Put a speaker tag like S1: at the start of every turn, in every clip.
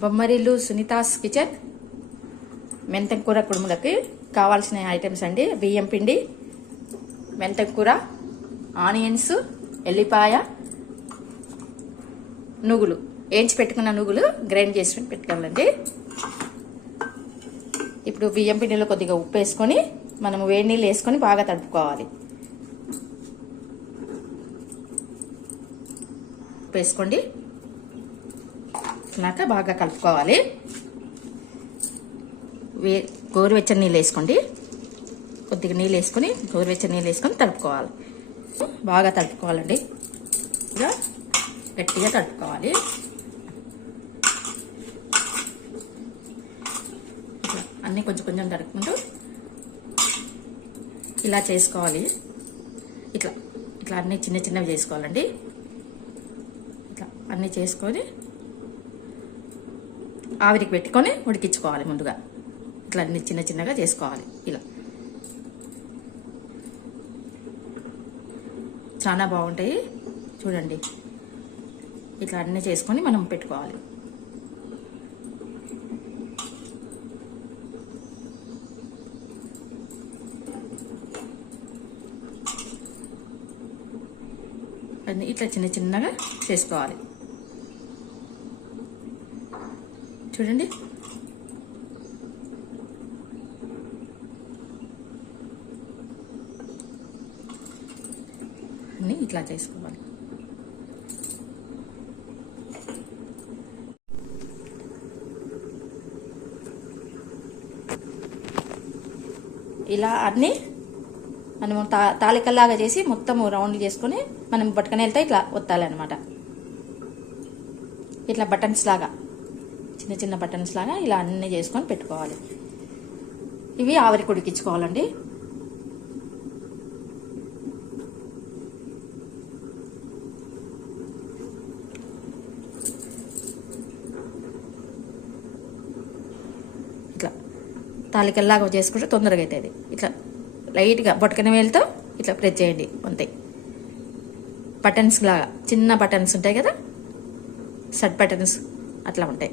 S1: Bommarillu Sunita's kitchen మెంతం కూర కుడుములకి కావాల్సిన items అండి. బియ్యం పిండి మెంతం కూర ఆనియన్స్ ఎల్లిపాయ నువ్వులు వేయించి పెట్టుకున్న నువ్వులు గ్రైండ్ చేసి పెట్టుకోవాలండి. ఇప్పుడు బియ్యం పిండిలో కొద్దిగా ఉప్పు వేసుకొని మనము వేడి నీళ్ళు వేసుకొని బాగా తడుపుకోవాలి. ఉప్పు వేసుకోండి. నాక బాగా కలుపుకోవాలి. వే గోరువెచ్చని నీళ్ళు వేసుకోండి. కొద్దిగా నీళ్ళు వేసుకొని గోరువెచ్చని నీళ్ళు వేసుకొని తడుపుకోవాలి బాగా తడుపుకోవాలండి ఇలా గట్టిగా తడుపుకోవాలి ఇట్లా అన్నీ కొంచెం కొంచెం తడుపుకుంటూ ఇలా చేసుకోవాలి. ఇట్లా ఇట్లా అన్నీ చిన్న చిన్నవి చేసుకోవాలండి. ఇట్లా అన్నీ చేసుకొని ఆవిరికి పెట్టుకొని ఉడికించుకోవాలి ముందుగా. ఇట్లా అన్ని చిన్న చిన్నగా చేసుకోవాలి. ఇలా. చాలా బాగుంటాయి. చూడండి. ఇట్లా అన్నీ చేసుకొని మనం పెట్టుకోవాలి. ఇట్లా చిన్న చిన్నగా చేసుకోవాలి. చూడండి. అన్నీ ఇట్లా చేసుకోవాలి. ఇలా అన్నీ మనము తా తాలికల్లాగా చేసి మొత్తం రౌండ్ చేసుకొని మనం పట్టుకొని వెళ్తే ఇట్లా ఒత్తాలన్నమాట. ఇట్లా బటన్స్ లాగా. చిన్న చిన్న బటన్స్ లాగా ఇలా అన్నీ చేసుకొని పెట్టుకోవాలి. ఇవి ఆవిరి ఉడికించుకోవాలండి ఇట్లా తాలికల్లాగా చేసుకుంటే తొందరగా అవుతుంది ఇట్లా లైట్గా బొట్టకన వేలుతో ఇట్లా ప్రెస్ చేయండి అంతే. బటన్స్ లాగా చిన్న బటన్స్ ఉంటాయి కదా? షర్ట్ బటన్స్ అట్లా ఉంటాయి.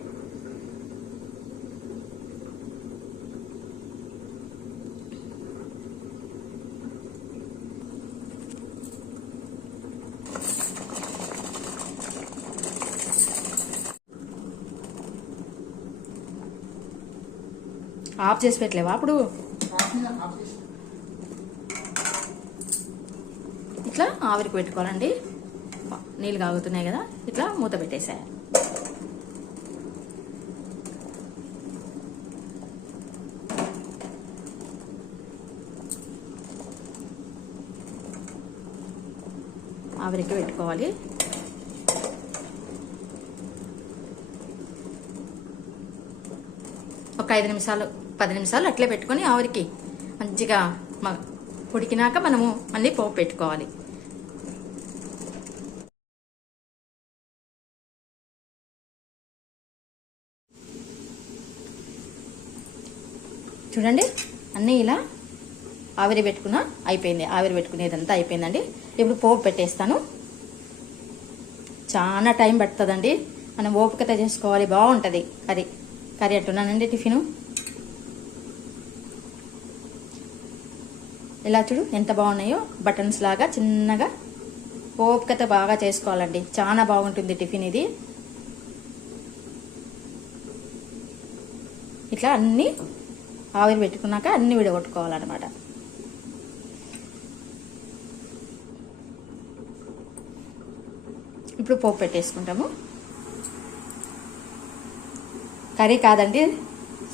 S1: ఆఫ్ చేసి పెట్టలేవా అప్పుడు? ఇట్లా ఆవిరికి పెట్టుకోవాలండి. నీళ్ళు కాగుతున్నాయి కదా ఇట్లా మూత పెట్టేసా. ఆవిరికి పెట్టుకోవాలి. ఒక ఐదు నిమిషాలు పది నిమిషాలు అట్లే పెట్టుకొని ఆవిరికి మంచిగా ఉడికినాక మనము మళ్ళీ పోపు పెట్టుకోవాలి. చూడండి అన్నీ ఇలా ఆవిరి పెట్టుకున్న అయిపోయింది. ఆవిరి పెట్టుకునేదంతా అయిపోయిందండి. ఇప్పుడు పోపు పెట్టేస్తాను. చాలా టైం పడుతుందండి. మనం ఓపికత చేసుకోవాలి బాగుంటుంది. కర్రీ కర్రీ అంటున్నానండి టిఫిను. ఇలా చూడు ఎంత బాగున్నాయో బటన్స్ లాగా చిన్నగా ఓపికత బాగా చేసుకోవాలండి. చాలా బాగుంటుంది టిఫిన్ ఇది. ఇట్లా అన్నీ ఆవిరి పెట్టుకున్నాక అన్ని విడగొట్టుకోవాలన్నమాట. ఇప్పుడు పోపు పెట్టేసుకుంటాము. కర్రీ కాదండి.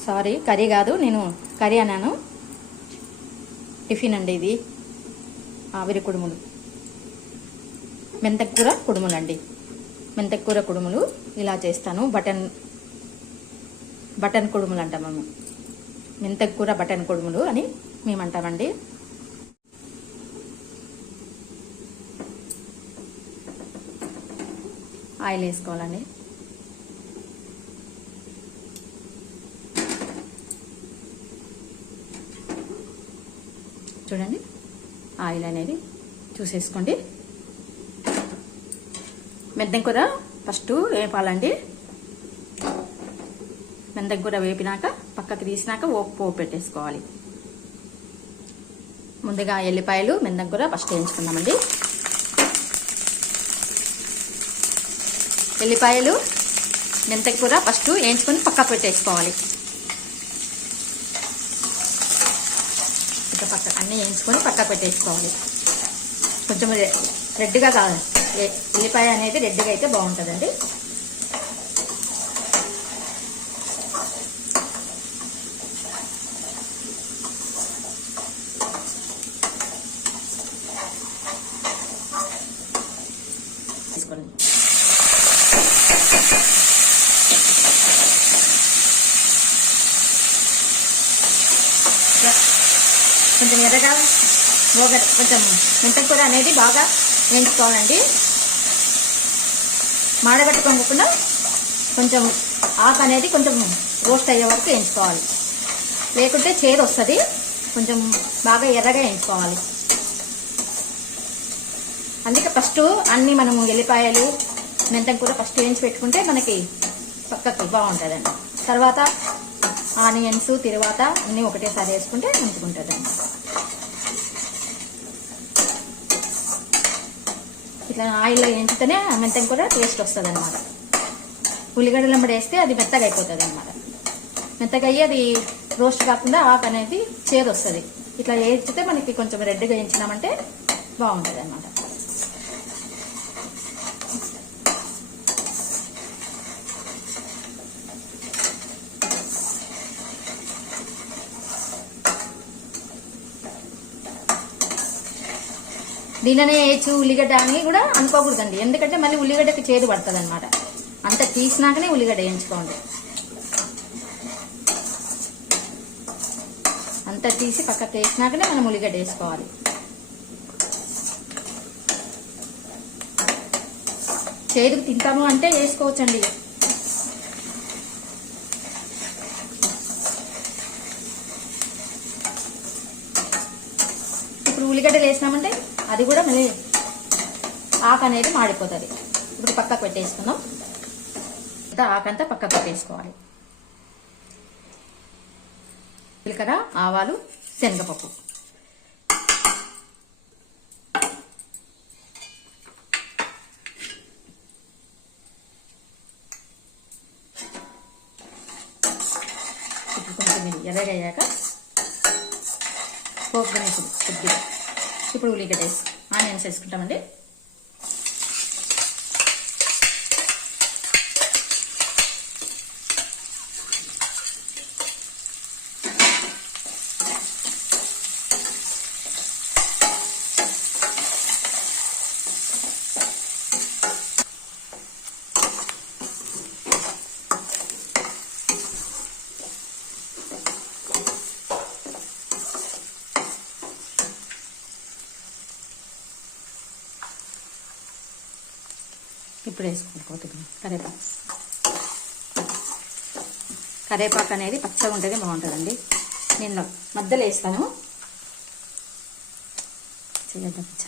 S1: సారీ కర్రీ కాదు నేను కర్రీ అన్నాను. టిఫిన్ అండి ఇది. ఆవిరి కుడుములు. మెంతకూర కుడుములు అండి మెంతకూర కుడుములు ఇలా చేస్తాను. బటన్ బటన్ కుడుములు అంటాం మేము. మెంతకూర బటన్ కుడుములు అని మేము అంటామండి ఆయిల్ వేసుకోవాలండి. చూడండి. ఆయిల్ అనేది చూసేసుకోండి. మెంతం కూర ఫస్ట్ వేపాలండి. మెందం కూర వేపినాక పక్కకి తీసినాక ఓపు పోపు పెట్టేసుకోవాలి. ముందుగా ఎల్లిపాయలు మెందం కూర ఫస్ట్ వేయించుకుందామండి. ఎల్లిపాయలు మెంతకూర కూర ఫస్ట్ వేయించుకొని పక్కకు పెట్టేసుకోవాలి ఇక పక్క అన్నీ వేయించుకొని పక్కకు పెట్టేసుకోవాలి. కొంచెం రెడ్గా కావాలి. ఉల్లిపాయ అనేది రెడ్గా అయితే బాగుంటుందండి. తీసుకోండి. కొంచెం ఎర్రగా ఒక కొంచెం మెంతకూర అనేది బాగా వేయించుకోవాలండి. మాడబెట్టుకోకుండా కొంచెం ఆకు అనేది కొంచెం రోస్ట్ అయ్యే వరకు వేయించుకోవాలి. లేకుంటే చేరు వస్తుంది. కొంచెం బాగా ఎర్రగా వేయించుకోవాలి. అందుకే ఫస్ట్ అన్ని మనము ఎల్లిపాయలు మెంతం కూర ఫస్ట్ వేయించి పెట్టుకుంటే మనకి పక్కకి బాగుంటుందండి. తర్వాత ఆనియన్స్ తిరువాత అన్నీ ఒకటేసారి వేసుకుంటే మంచిగుంటుందండి. ఇట్లా ఆయిల్లో వేయించితేనే మెంతం కూర టేస్ట్ వస్తుంది అనమాట ఉల్లిగడ్డలు వెంబడి వేస్తే అది మెత్తగా అయిపోతుంది అనమాట మెత్తగా అయ్యి అది రోస్ట్ కాకుండా ఆకు అనేది చేదు వస్తుంది ఇట్లా వేయించితే మనకి కొంచెం రెడ్గా వేయించినామంటే బాగుంటుంది అనమాట దీనిలోనే వేయచ్చు ఉల్లిగడ్డ అని కూడా అనుకోకూడదండి. ఎందుకంటే మళ్ళీ ఉల్లిగడ్డకి చేదు పడుతుంది అనమాట అంత తీసినాకనే ఉల్లిగడ్డ వేయించుకోండి. అంత తీసి పక్కకి వేసినాకనే మనం ఉల్లిగడ్డ వేసుకోవాలి. చేదుకు తింటాము అంటే వేసుకోవచ్చండి. ఇప్పుడు ఉల్లిగడ్డలు వేసినామంటే అది కూడా మళ్ళీ ఆకు అనేది మాడిపోతుంది. ఇప్పుడు పక్కకు పెట్టేసుకుందాం. ఆకంతా పక్కకు పెట్టేసుకోవాలి. జీలకర్ర ఆవాలు శనగపప్పు. ఇప్పుడు కొంచెం ఎర్రగయ్యాక పోపు దినుసులు కొద్దిగా ఇప్పుడు ఉల్లిగడ్డ వేసి ఆనియన్స్ వేసుకుంటామండి. ఇప్పుడు కరేపాకు. కరేపాకు అనేది పచ్చగా ఉంటుంది బాగుంటుందండి. నేను మధ్యలో వేస్తాను. చేయద్దాం పచ్చ.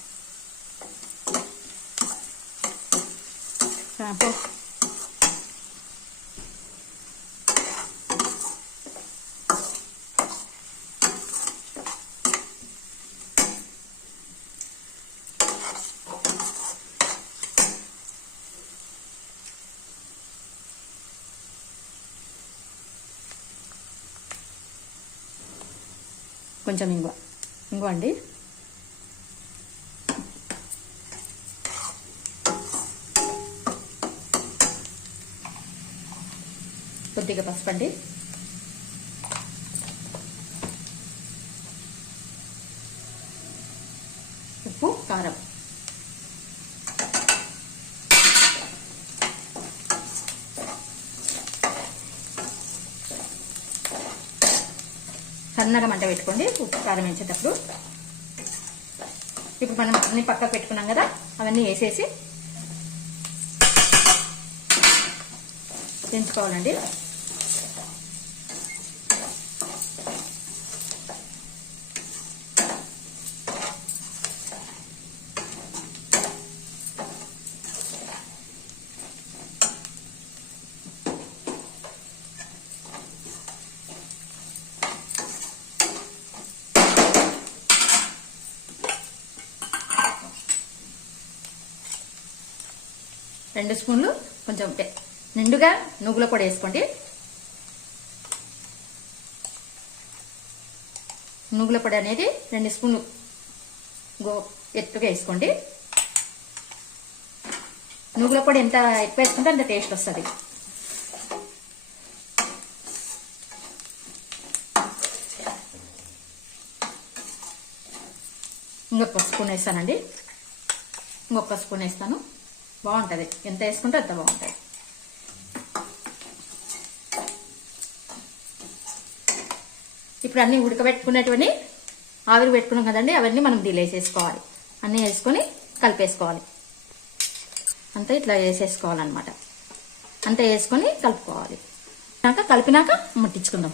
S1: కొంచెం ఇంగువ ఇంగువ అండి. కొద్దిగా పసుపు అండి ఉప్పు కారం సన్నగా మంట పెట్టుకోండి. ఉప్పు కారం వేసేటప్పుడు ఇప్పుడు మనం అన్ని పక్కకు పెట్టుకున్నాం కదా అవన్నీ వేసేసి పెంచుకోవాలండి రెండు స్పూన్లు కొంచెం నిండుగా నువ్వుల పొడి వేసుకోండి. నువ్వుల పొడి అనేది రెండు స్పూన్లు గో ఎత్తుగా వేసుకోండి. నువ్వుల పొడి ఎంత ఎక్కువ వేసుకుంటే అంత టేస్ట్ వస్తుంది. ఇంకొక స్పూన్ వేస్తానండి. ఇంకొక స్పూన్ వేస్తాను. బాగుంటుంది. ఎంత వేసుకుంటే అంత బాగుంటుంది. ఇప్పుడు అన్ని ఉడకబెట్టుకున్నటువంటి ఆవిరి పెట్టుకున్నాం కదండి అవన్నీ మనం డిలే చేసుకోవాలి. అన్నీ వేసుకొని కలిపేసుకోవాలి. అంతా ఇట్లా వేసేసుకోవాలన్నమాట. అంతా వేసుకొని కలుపుకోవాలి. కలిపినాక ముట్టించుకుందాం.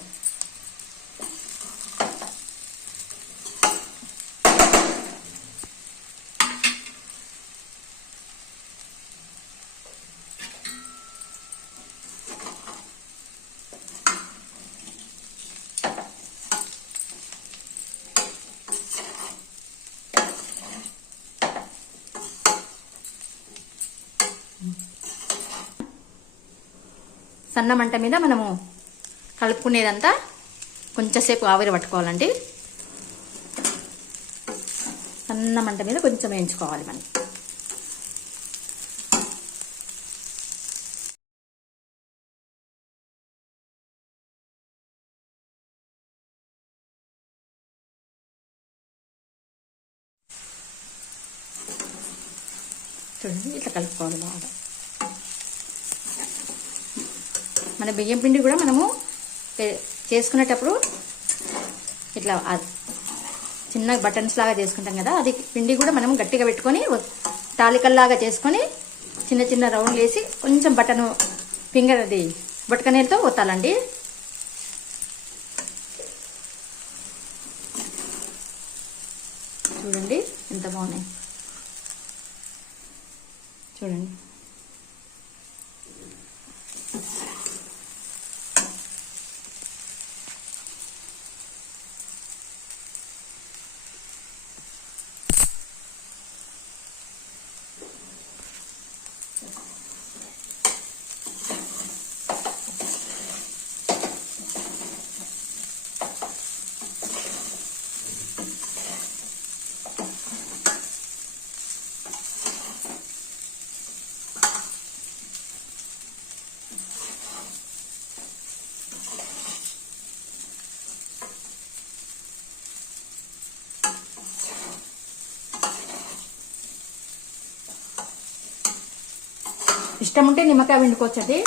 S1: సన్న మంట మీద మనము కలుపుకునేదంతా కొంచెంసేపు ఆవిరి పట్టుకోవాలండి. సన్న మంట మీద కొంచెం వేయించుకోవాలి మనం. చూడండి ఇట్లా కలుపుకోవాలి బాగా. మన బియ్యం పిండి కూడా మనము చేసుకునేటప్పుడు ఇట్లా చిన్న బటన్స్ లాగా చేసుకుంటాం కదా అది పిండి కూడా మనం గట్టిగా పెట్టుకొని తాలికల్లాగా చేసుకొని చిన్న చిన్న రౌండ్లు వేసి కొంచెం బటన్ ఫింగర్ అది బొట్టకనీళ్ళతో ఒత్తాలండి. చూడండి ఎంత బాగున్నాయి. చూడండి. ఇష్టం ఉంటే నిమ్మకాయ పిండుకోవచ్చండి.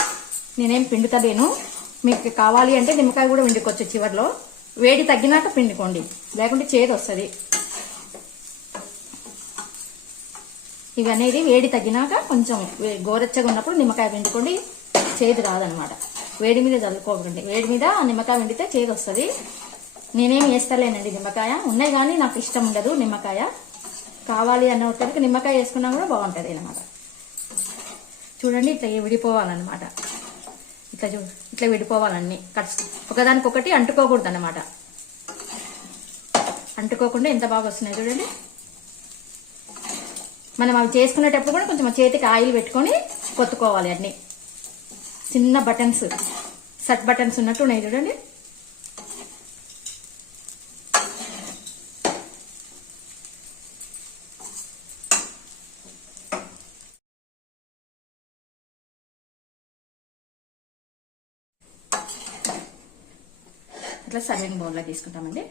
S1: నేనేం పిండుతలేను. మీకు కావాలి అంటే నిమ్మకాయ కూడా పిండుకోవచ్చు చివర్లో. వేడి తగ్గినాక పిండుకోండి. లేకుంటే చేదు వస్తుంది ఇవి అనేది వేడి తగ్గినాక కొంచెం వే- గోరెచ్చగా ఉన్నప్పుడు నిమ్మకాయ పిండుకోండి. చేదు రాదనమాట. వేడి మీద చల్లుకోకండి. వేడి మీద నిమ్మకాయ పిండితే చేదు వస్తుంది నేనేం వేస్తలేనండి నిమ్మకాయ. ఉన్నాయి కానీ నాకు ఇష్టం ఉండదు నిమ్మకాయ. కావాలి అన్న ఒకరికి నిమ్మకాయ వేసుకున్నా కూడా బాగుంటుంది అనమాట చూడండి ఇట్లా విడిపోవాలన్నమాట. ఇట్లా చూ ఇట్లా విడిపోవాలన్నీ. కట్స్ ఒకదానికొకటి అంటుకోకూడదు అనమాట అంటుకోకుండా ఎంత బాగా వస్తున్నాయి చూడండి. మనం అవి చేసుకునేటప్పుడు కూడా కొంచెం చేతికి ఆయిల్ పెట్టుకొని కొత్తుకోవాలి అన్ని. చిన్న బటన్స్ సట్ బటన్స్ ఉన్నట్టు ఉన్నాయి చూడండి. అట్లా సర్వింగ్ బౌల్లో తీసుకుంటామండి.